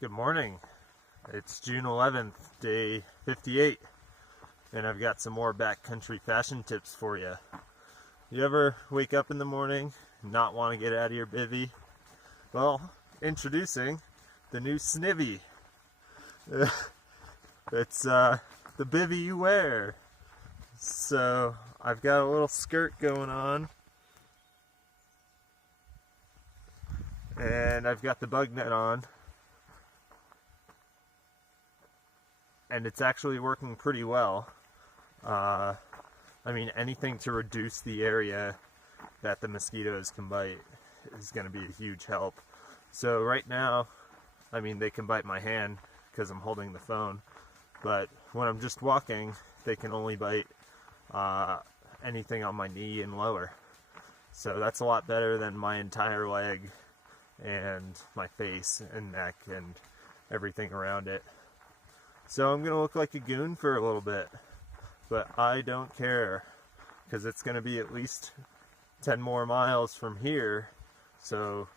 Good morning. It's June 11th, day 58, and I've got some more backcountry fashion tips for you. You ever wake up in the morning and not want to get out of your bivvy? Well, introducing the new Snivy. It's the bivvy you wear. So I've got a little skirt going on, and I've got the bug net on. And it's actually working pretty well. I mean, anything to reduce the area that the mosquitoes can bite is going to be a huge help. So right now, I mean, they can bite my hand because I'm holding the phone, but when I'm just walking, they can only bite anything on my knee and lower. So that's a lot better than my entire leg and my face and neck and everything around it. So I'm going to look like a goon for a little bit, but I don't care, because it's going to be at least 10 more miles from here, so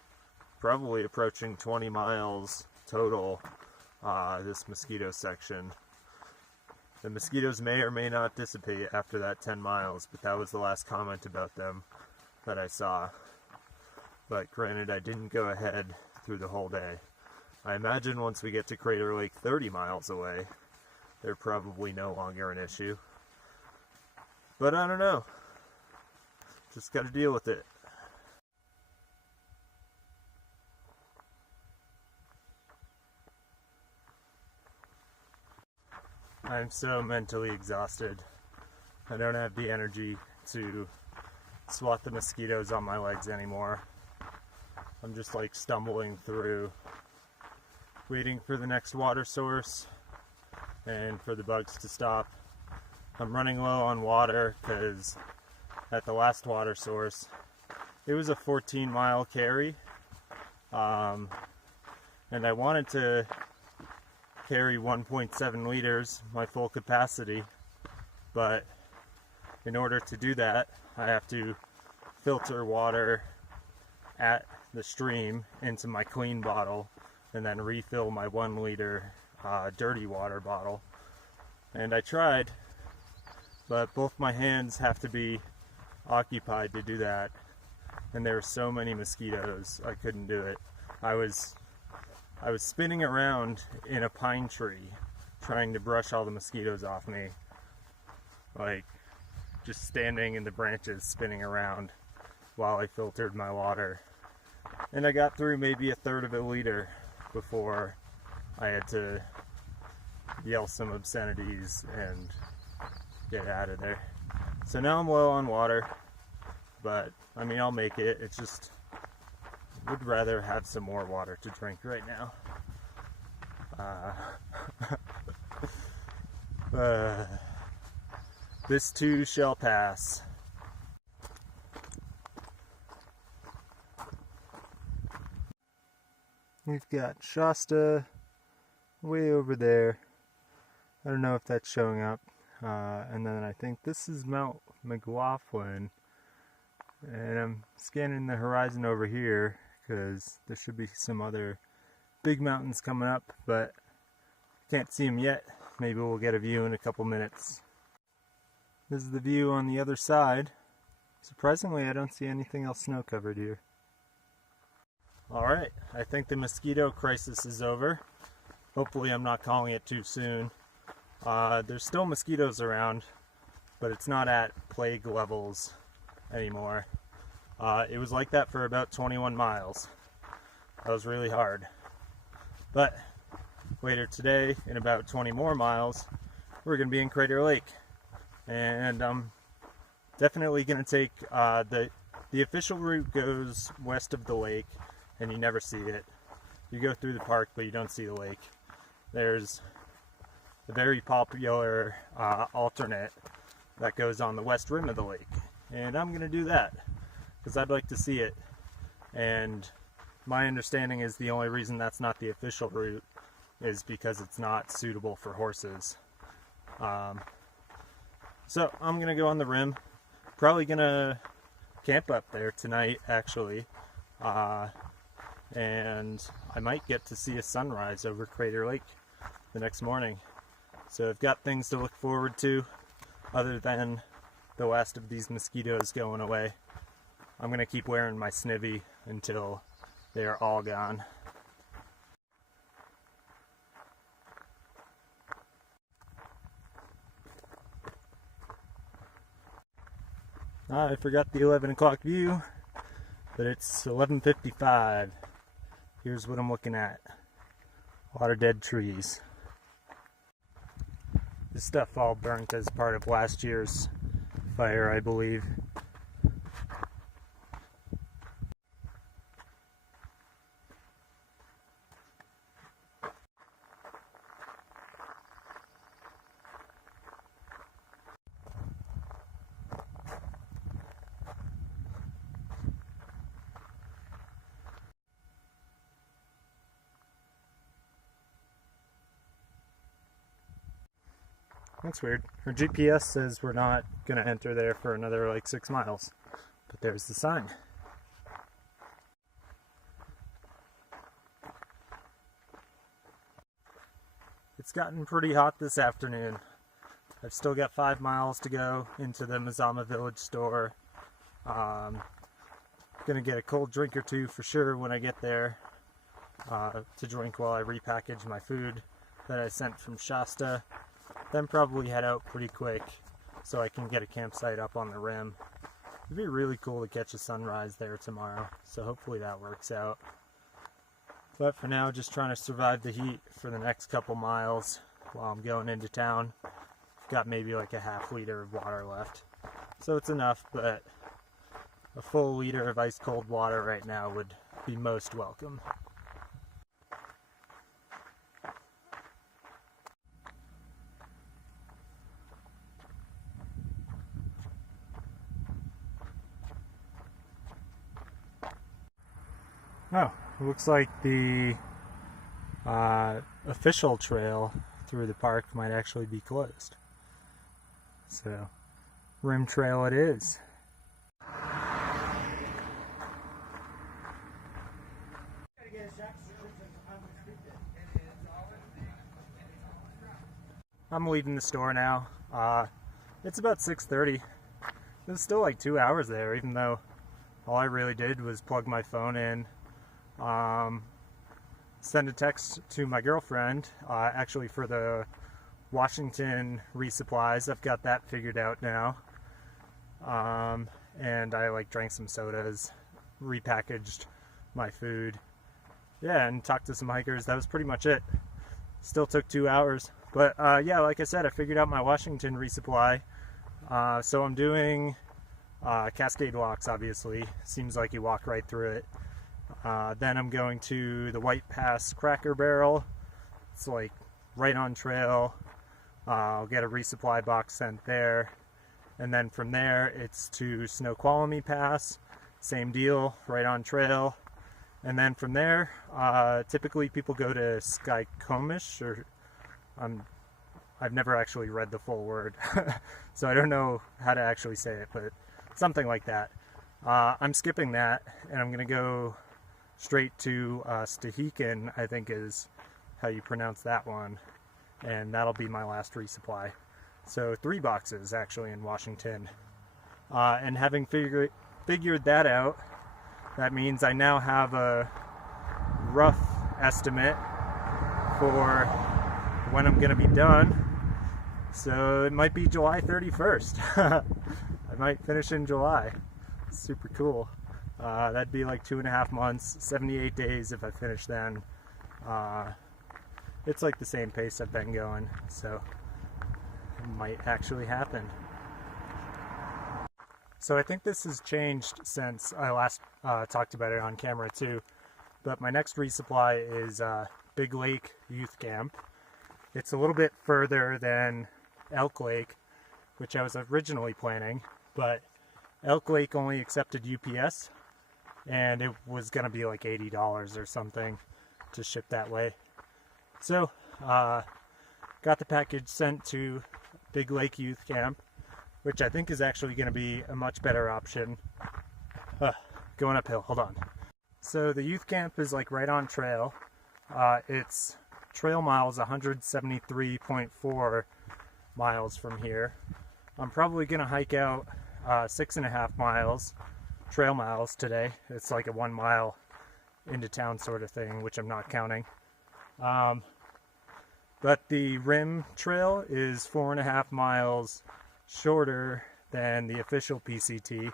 probably approaching 20 miles total, this mosquito section. The mosquitoes may or may not dissipate after that 10 miles, but that was the last comment about them that I saw. But granted, I didn't go ahead through the whole day. I imagine once we get to Crater Lake 30 miles away, they're probably no longer an issue. But I don't know. Just gotta deal with it. I'm so mentally exhausted. I don't have the energy to swat the mosquitoes on my legs anymore. I'm just like stumbling through, waiting for the next water source and for the bugs to stop. I'm running low on water because at the last water source, it was a 14-mile carry, and I wanted to carry 1.7 liters, my full capacity, but in order to do that, I have to filter water at the stream into my clean bottle and then refill my 1 liter dirty water bottle. And I tried, but both my hands have to be occupied to do that, and there were so many mosquitoes I couldn't do it. I was spinning around in a pine tree trying to brush all the mosquitoes off me, like just standing in the branches spinning around while I filtered my water. And I got through maybe a third of a liter before I had to yell some obscenities and get out of there. So now I'm low on water, but I mean, I'll make it. It's just, I would rather have some more water to drink right now. This too shall pass. We've got Shasta way over there. I don't know if that's showing up. And then I think this is Mount McLaughlin. And I'm scanning the horizon over here because there should be some other big mountains coming up, but can't see them yet. Maybe we'll get a view in a couple minutes. This is the view on the other side. Surprisingly, I don't see anything else snow covered here. Alright, I think the mosquito crisis is over. Hopefully I'm not calling it too soon. There's still mosquitoes around, but it's not at plague levels anymore. It was like that for about 21 miles. That was really hard. But later today, in about 20 more miles, we're going to be in Crater Lake. And I'm definitely going to take, the official route goes west of the lake, and you never see it. You go through the park, but you don't see the lake. There's a very popular alternate that goes on the west rim of the lake, and I'm going to do that because I'd like to see it. And my understanding is the only reason that's not the official route is because it's not suitable for horses. So I'm going to go on the rim. Probably going to camp up there tonight, actually. and I might get to see a sunrise over Crater Lake the next morning. So I've got things to look forward to other than the last of these mosquitoes going away. I'm going to keep wearing my snivy until they are all gone. I forgot the 11 o'clock view, but it's 11:55. Here's what I'm looking at. A lot of dead trees. This stuff all burnt as part of last year's fire, I believe. That's weird. Our GPS says we're not going to enter there for another like 6 miles. But there's the sign. It's gotten pretty hot this afternoon. I've still got 5 miles to go into the Mazama Village store. Gonna get a cold drink or two for sure when I get there to drink while I repackage my food that I sent from Shasta. Then probably head out pretty quick so I can get a campsite up on the rim. It'd be really cool to catch a sunrise there tomorrow, so hopefully that works out. But for now, just trying to survive the heat for the next couple miles while I'm going into town. I've got maybe like a half liter of water left, so it's enough, but a full liter of ice cold water right now would be most welcome. Oh, it looks like the official trail through the park might actually be closed. So, rim trail it is. I'm leaving the store now. It's about 6:30. There's still like 2 hours there, even though all I really did was plug my phone in, send a text to my girlfriend, actually for the Washington resupplies. I've got that figured out now. And I like drank some sodas, repackaged my food. Yeah, and talked to some hikers. That was pretty much it. Still took 2 hours. But yeah, like I said, I figured out my Washington resupply. So I'm doing Cascade walks, obviously. Seems like you walk right through it. Then I'm going to the White Pass Cracker Barrel. It's like right on trail. I'll get a resupply box sent there. And then from there, it's to Snoqualmie Pass. Same deal, right on trail. And then from there, typically people go to Skykomish, or I've never actually read the full word, so I don't know how to actually say it, but something like that. I'm skipping that, and I'm going to go straight to Stehekin, I think is how you pronounce that one, and that'll be my last resupply. So 3 boxes actually in Washington. And having figured that out, that means I now have a rough estimate for when I'm going to be done. So it might be July 31st. I might finish in July. Super cool. That'd be like 2.5 months, 78 days if I finish then. It's like the same pace I've been going, so it might actually happen. So I think this has changed since I last talked about it on camera too. But my next resupply is Big Lake Youth Camp. It's a little bit further than Elk Lake, which I was originally planning, but Elk Lake only accepted UPS, and it was going to be like $80 or something to ship that way. So, got the package sent to Big Lake Youth Camp, which I think is actually going to be a much better option. Going uphill, hold on. So the youth camp is like right on trail. It's trail miles 173.4 miles from here. I'm probably gonna hike out 6.5 miles, trail miles today. It's like a 1 mile into town sort of thing, which I'm not counting. But the rim trail is 4.5 miles shorter than the official PCT.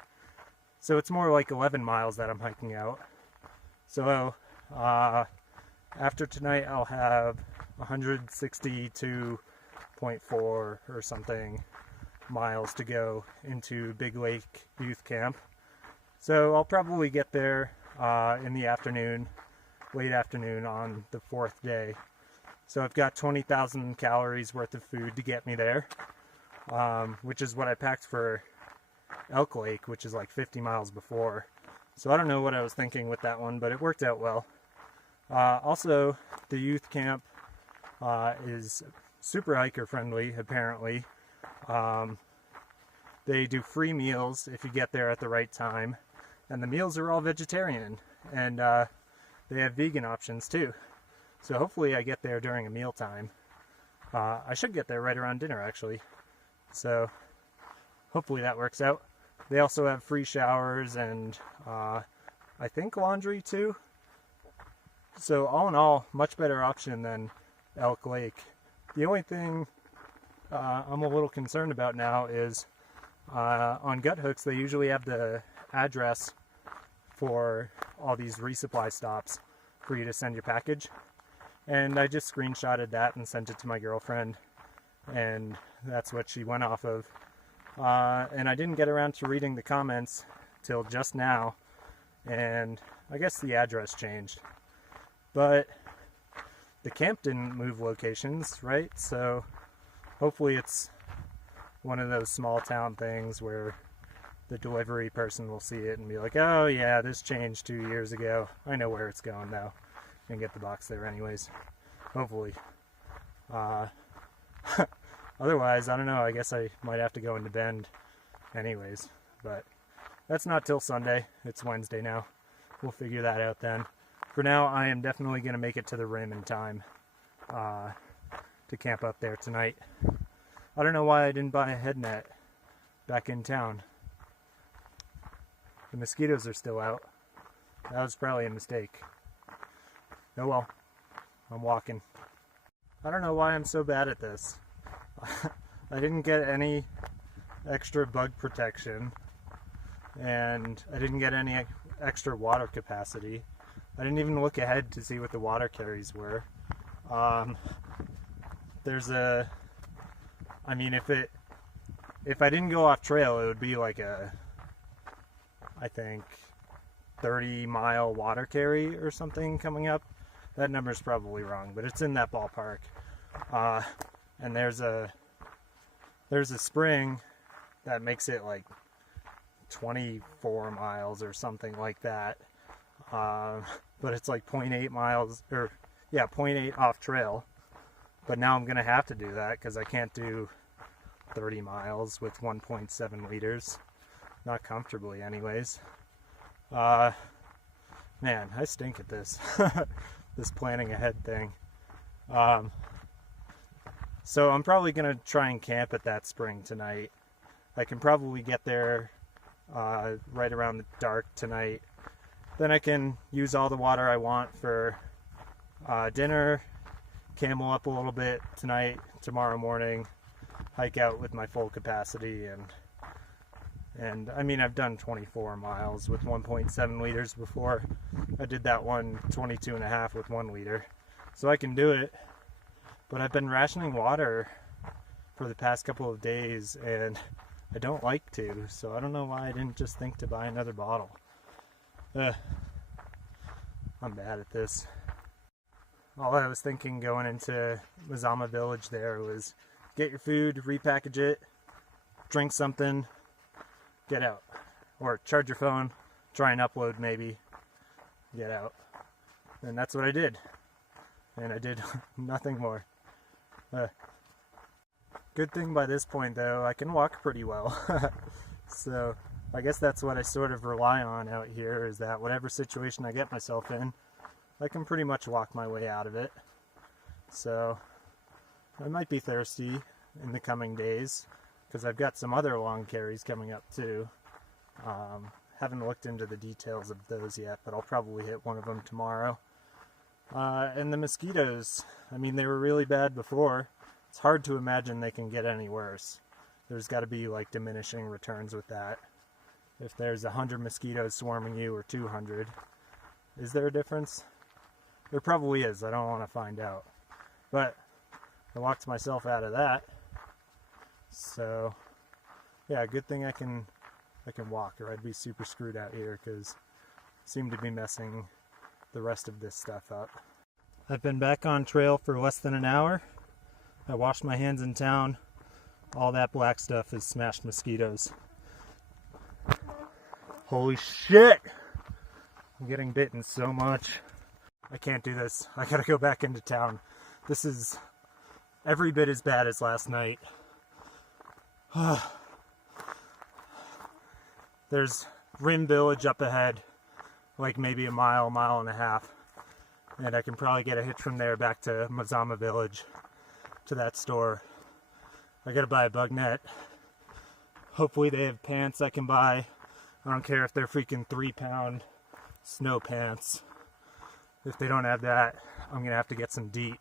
So it's more like 11 miles that I'm hiking out. So after tonight I'll have 162.4 or something miles to go into Big Lake Youth Camp. So I'll probably get there in the afternoon, late afternoon on the 4th day. So I've got 20,000 calories worth of food to get me there, which is what I packed for Elk Lake, which is like 50 miles before. So I don't know what I was thinking with that one, but it worked out well. Also, the youth camp is super hiker friendly, apparently. They do free meals if you get there at the right time, and the meals are all vegetarian, and they have vegan options too. So hopefully I get there during a meal time. I should get there right around dinner actually, so hopefully that works out. They also have free showers and I think laundry too. So all in all, much better option than Elk Lake. The only thing I'm a little concerned about now is on Gut Hooks they usually have the address for all these resupply stops for you to send your package. And I just screenshotted that and sent it to my girlfriend, and that's what she went off of. And I didn't get around to reading the comments till just now, and I guess the address changed. But the camp didn't move locations, right? So hopefully it's one of those small town things where the delivery person will see it and be like, oh yeah, this changed 2 years ago. I know where it's going now. And get the box there anyways. Hopefully. Otherwise, I don't know, I guess I might have to go into Bend anyways. But that's not till Sunday. It's Wednesday now. We'll figure that out then. For now, I am definitely going to make it to the rim in time to camp up there tonight. I don't know why I didn't buy a head net back in town. The mosquitoes are still out. That was probably a mistake. Oh well, I'm walking. I don't know why I'm so bad at this. I didn't get any extra bug protection, and I didn't get any extra water capacity. I didn't even look ahead to see what the water carries were. I mean, if I didn't go off trail, it would be like I think 30-mile water carry or something coming up. That number's probably wrong, but it's in that ballpark. And there's a spring that makes it like 24 miles or something like that. But it's like 0.8 miles, or yeah, 0.8 off trail. But now I'm gonna have to do that because I can't do 30 miles with 1.7 liters. Not comfortably anyways. Man, I stink at this. This planning ahead thing. So I'm probably going to try and camp at that spring tonight. I can probably get there right around the dark tonight. Then I can use all the water I want for dinner, camel up a little bit tonight, tomorrow morning, hike out with my full capacity, and I mean, I've done 24 miles with 1.7 liters before. I did that one 22.5 with 1 liter. So I can do it. But I've been rationing water for the past couple of days, and I don't like to. So I don't know why I didn't just think to buy another bottle. I'm bad at this. All I was thinking going into Mazama Village there was get your food, repackage it, drink something, get out. Or charge your phone, try and upload maybe, get out. And that's what I did. And I did nothing more. Good thing by this point though, I can walk pretty well. So I guess that's what I sort of rely on out here, is that whatever situation I get myself in, I can pretty much walk my way out of it. So I might be thirsty in the coming days, because I've got some other long carries coming up too. Haven't looked into the details of those yet, but I'll probably hit one of them tomorrow. And the mosquitoes, I mean, they were really bad before. It's hard to imagine they can get any worse. There's got to be like diminishing returns with that. If there's 100 mosquitoes swarming you or 200, is there a difference? There probably is. I don't want to find out. But I walked myself out of that. So yeah, good thing I can walk, or I'd be super screwed out here, because I seem to be messing the rest of this stuff up. I've been back on trail for less than an hour. I washed my hands in town. All that black stuff is smashed mosquitoes. Holy shit! I'm getting bitten so much. I can't do this. I gotta go back into town. This is every bit as bad as last night. There's Rim Village up ahead, like maybe a mile and a half. And I can probably get a hitch from there back to Mazama Village, to that store. I gotta buy a bug net. Hopefully they have pants I can buy. I don't care if they're freaking 3-pound snow pants. If they don't have that, I'm gonna have to get some DEET.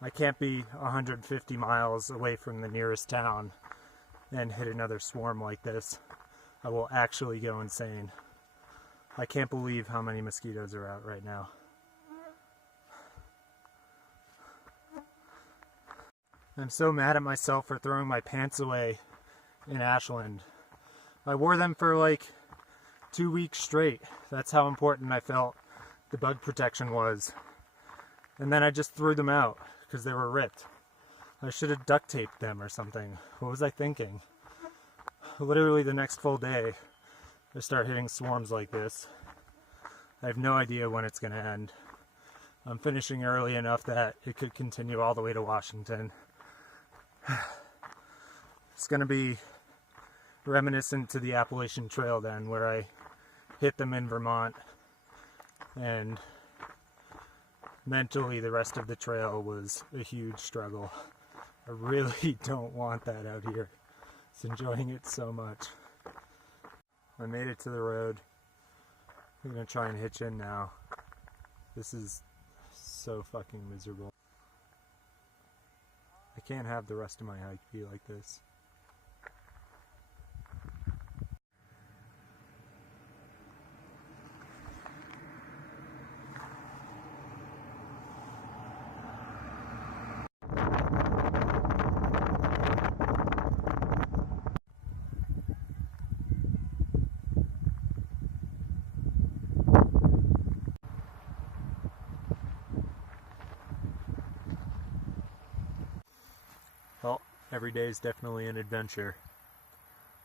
I can't be 150 miles away from the nearest town and hit another swarm like this. I will actually go insane. I can't believe how many mosquitoes are out right now. I'm so mad at myself for throwing my pants away in Ashland. I wore them for like 2 weeks straight. That's how important I felt the bug protection was. And then I just threw them out because they were ripped. I should have duct taped them or something. What was I thinking? Literally the next full day, I start hitting swarms like this. I have no idea when it's going to end. I'm finishing early enough that it could continue all the way to Washington. It's going to be reminiscent to the Appalachian Trail then, where I hit them in Vermont, and mentally the rest of the trail was a huge struggle. I really don't want that out here. It's enjoying it so much. I made it to the road. I'm gonna try and hitch in now. This is so fucking miserable. I can't have the rest of my hike be like this. Well, every day is definitely an adventure.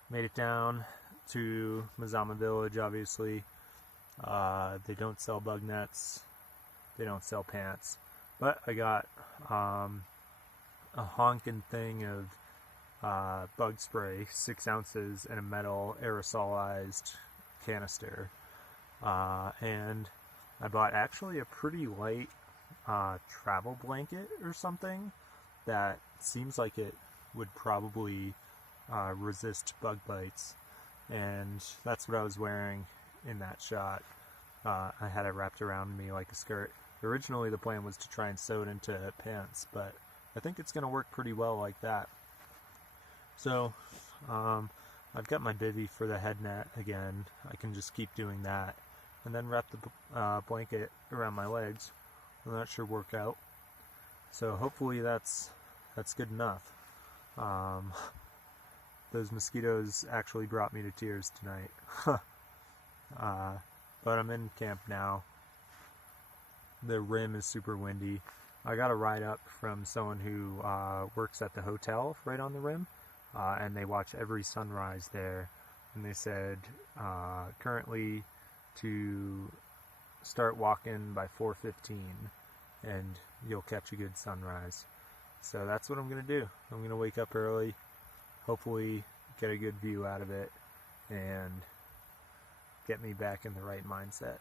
Made it down to Mazama Village, obviously. They don't sell bug nets. They don't sell pants. But I got a honkin' thing of bug spray, 6 ounces, in a metal aerosolized canister. And I bought actually a pretty light travel blanket or something that seems like it would probably resist bug bites, and that's what I was wearing in that shot. I had it wrapped around me like a skirt. Originally the plan was to try and sew it into pants, but I think it's going to work pretty well like that. So I've got my bivvy for the head net again. I can just keep doing that and then wrap the blanket around my legs, and that should work out. So hopefully that's good enough. Those mosquitoes actually brought me to tears tonight. But I'm in camp now. The rim is super windy. I got a ride up from someone who works at the hotel right on the rim, and they watch every sunrise there. And they said currently to start walking by 4:15 and you'll catch a good sunrise. So that's what I'm going to do. I'm going to wake up early, hopefully get a good view out of it, and get me back in the right mindset.